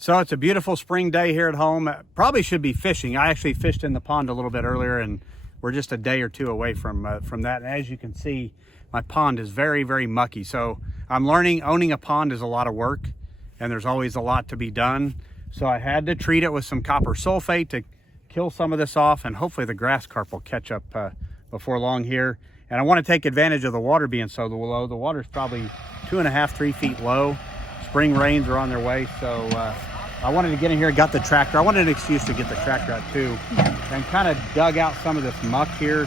So it's a beautiful spring day here at home. Probably should be fishing. I actually fished in the pond a little bit earlier, and we're just a day or two away from that. And as you can see, my pond is very, very mucky. So I'm learning owning a pond is a lot of work, and there's always a lot to be done. So I had to treat it with some copper sulfate to kill some of this off, and hopefully the grass carp will catch up before long here. And I want to take advantage of the water being so low. The water's probably 2.5, 3 feet low. Spring rains are on their way, so I wanted to get in here, got the tractor. I wanted an excuse to get the tractor out too, and kind of dug out some of this muck here.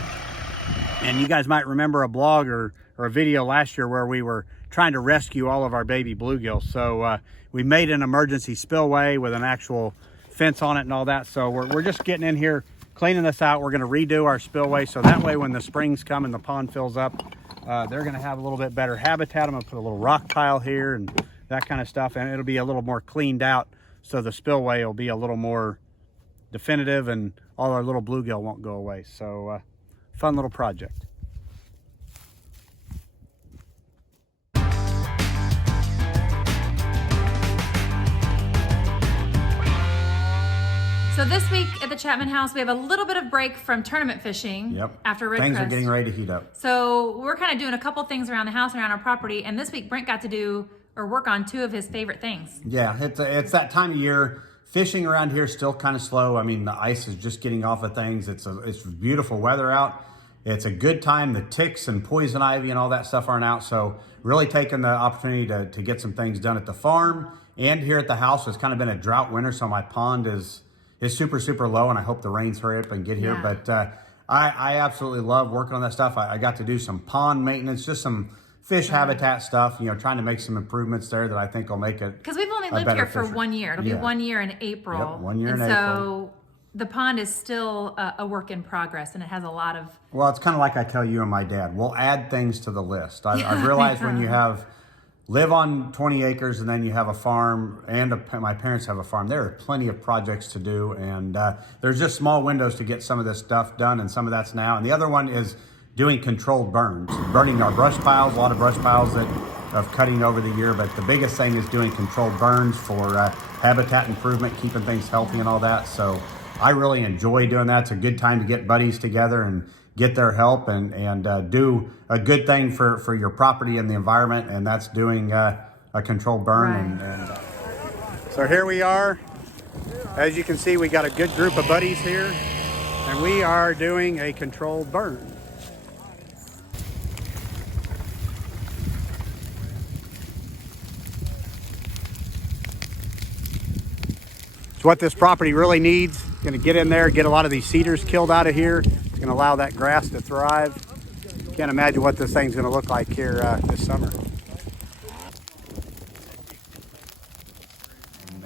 And you guys might remember a blog or a video last year where we were trying to rescue all of our baby bluegills. So we made an emergency spillway with an actual fence on it and all that. So we're just getting in here, cleaning this out. We're gonna redo our spillway, so that way when the springs come and the pond fills up, they're gonna have a little bit better habitat. I'm gonna put a little rock pile here and that kind of stuff, and it'll be a little more cleaned out, so the spillway will be a little more definitive and all our little bluegill won't go away. So fun little project. So this week at the Chapman house, we have a little bit of break from tournament fishing. Yep. After Red Things Crest. are getting ready to heat up. So we're kind of doing a couple things around the house and around our property. And this week Brent got to do or work on 2 of his favorite things. Yeah, it's that time of year. Fishing around here is still kind of slow. I mean, the ice is just getting off of things. It's beautiful weather out. It's a good time. The ticks and poison ivy and all that stuff aren't out. So really taking the opportunity to get some things done at the farm and here at the house. It's kind of been a drought winter, so my pond is super, super low, and I hope the rains hurry up and get here. Yeah. But I absolutely love working on that stuff. I got to do some pond maintenance, just some fish habitat stuff, trying to make some improvements there that I think will make it. Because we've only lived here for 1 year. It'll be 1 year in April. Yep, 1 year in April. April. So the pond is still a work in progress, and it has a lot of... Well, it's kind of like I tell you and my dad. We'll add things to the list. I've realized when you live on 20 acres and then you have a farm, and my parents have a farm, there are plenty of projects to do, and there's just small windows to get some of this stuff done, and some of that's now. And the other one is doing controlled burns, burning our brush piles, a lot of brush piles of cutting over the year, but the biggest thing is doing controlled burns for habitat improvement, keeping things healthy and all that. So I really enjoy doing that. It's a good time to get buddies together and get their help and do a good thing for your property and the environment, and that's doing a controlled burn. Right. So here we are. As you can see, we got a good group of buddies here, and we are doing a controlled burn. So what this property really needs, going to get in there, get a lot of these cedars killed out of here. It's going to allow that grass to thrive. Can't imagine what this thing's going to look like here this summer.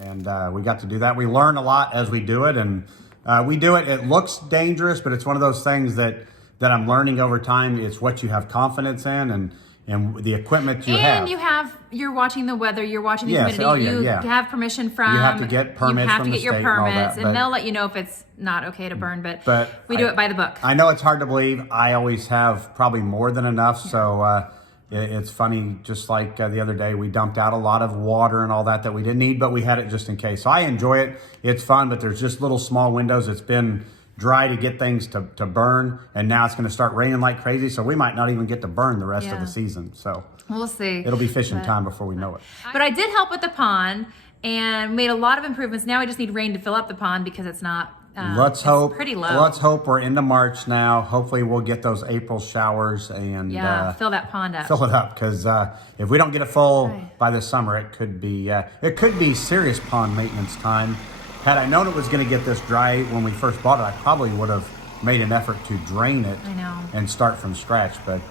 And we got to do that. We learn a lot as we do it, and we do it. It looks dangerous, but it's one of those things that I'm learning over time. It's what you have confidence in, and the equipment you have. And you're watching the weather, you're watching the humidity. Oh, you yeah. have permission from. You have to get permits. You have from to the get your state and all permits, that, and they'll let you know if it's not okay to burn. But we do it by the book. I know it's hard to believe. I always have probably more than enough. So it's funny. Just like the other day, we dumped out a lot of water and all that we didn't need, but we had it just in case. So I enjoy it. It's fun, but there's just little small windows. It's been dry to get things to burn, and now it's going to start raining like crazy, so we might not even get to burn the rest of the season. So we'll see. It'll be fishing time before we know it. But I did help with the pond and made a lot of improvements. Now we just need rain to fill up the pond because it's not let's hope pretty low. Let's hope we're into March now. Hopefully we'll get those April showers and fill that pond up. Fill it up, because if we don't get it full by this summer, it could be serious pond maintenance time. Had I known it was going to get this dry when we first bought it, I probably would have made an effort to drain it and start from scratch. But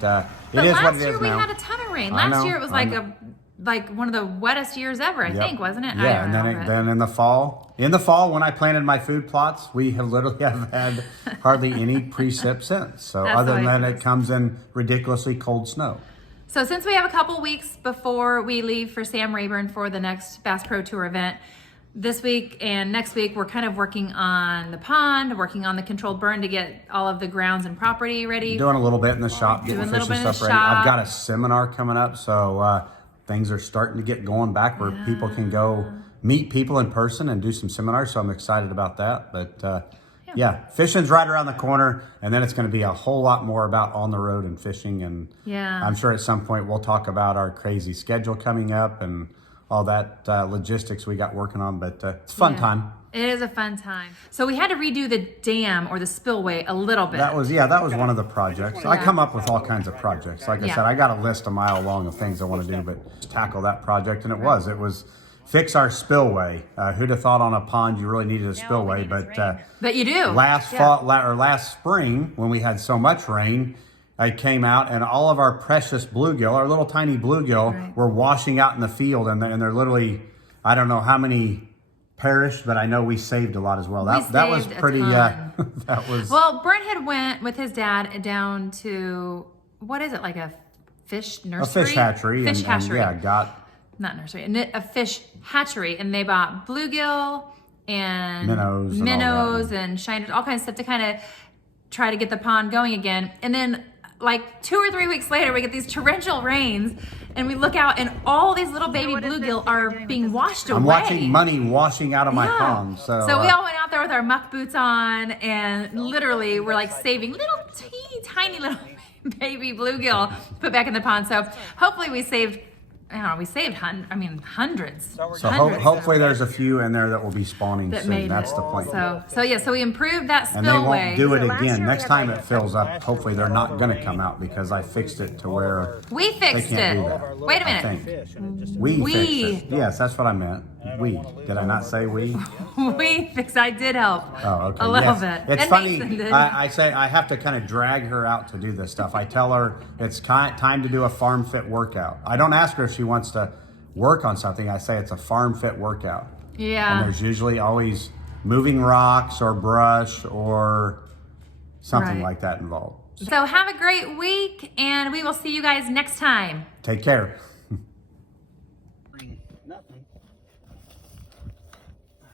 it is what it is now. Last year we had a ton of rain. Last year it was like one of the wettest years ever, I think, wasn't it? Yeah, and then in the fall when I planted my food plots, we have literally had hardly any precip since. So other than that, it comes in ridiculously cold snow. So since we have a couple weeks before we leave for Sam Rayburn for the next Bass Pro Tour event, this week and next week, we're kind of working on the pond, working on the controlled burn to get all of the grounds and property ready. Doing a little bit in the shop, getting fishing stuff ready. I've got a seminar coming up, so things are starting to get going back where people can go meet people in person and do some seminars. So I'm excited about that. But yeah, fishing's right around the corner, and then it's going to be a whole lot more about on the road and fishing. And I'm sure at some point we'll talk about our crazy schedule coming up and all that logistics we got working on. But it's a fun time. It is a fun time. So we had to redo the dam or the spillway a little bit. That was one of the projects. I come up with all kinds of projects. Like I said, I got a list a mile long of things I want to do, but just tackle that project, and it was fix our spillway. Who'd have thought on a pond you really needed a spillway? But you do. Last spring when we had so much rain, I came out and all of our precious bluegill, our little tiny bluegill, were washing out in the field, and they're literally, I don't know how many perished, but I know we saved a lot as well. That was pretty. That was. Well, Brent had went with his dad down to, what is it, like a fish nursery? A fish hatchery. And got. Not nursery, a fish hatchery, and they bought bluegill and minnows and shiners, all kinds of stuff to kind of try to get the pond going again. And then like 2 or 3 weeks later, we get these torrential rains, and we look out, and all these little baby bluegill are being washed away. I'm watching money washing out of my pond. So we all went out there with our muck boots on, and literally we're like saving little teeny tiny little baby bluegill to put back in the pond. So hopefully we saved. I don't know, we saved hundreds. So hopefully there's a few in there that will be spawning soon. That's the point. So we improved that spillway. And they won't do it again. Next time it fills up, hopefully they're not going to come out because I fixed it to where we fixed they can't it. do that. Wait a minute. I think. We fixed it. Yes, that's what I meant. We. Did I not say we? We fixed. I did help. Oh, okay. A little bit. It's funny. I say I have to kind of drag her out to do this stuff. I tell her it's time to do a farm fit workout. I don't ask her if she wants to work on something. I say it's a farm fit workout. Yeah. And there's usually always moving rocks or brush or something like that involved. So have a great week, and we will see you guys next time. Take care.